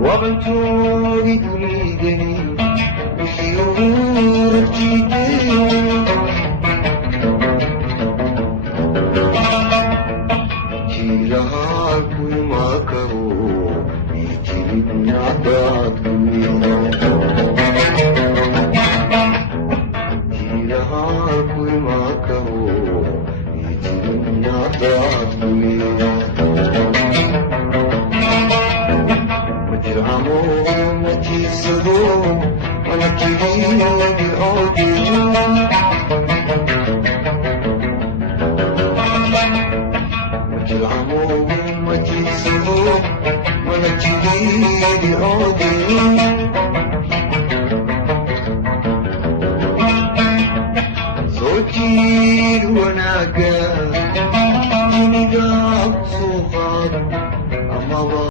وبنتوي تريدني وشيور جيتني جيلها كل ما كرو يجري نعداد جيلها كل ما كرو يجري نعداد جلعamo ma.jiifsado ana keliya bicoodin jilcamo ma.jiifsado ana keliya bicoodin soo jiid wanaaga jiniga soo qaad amaba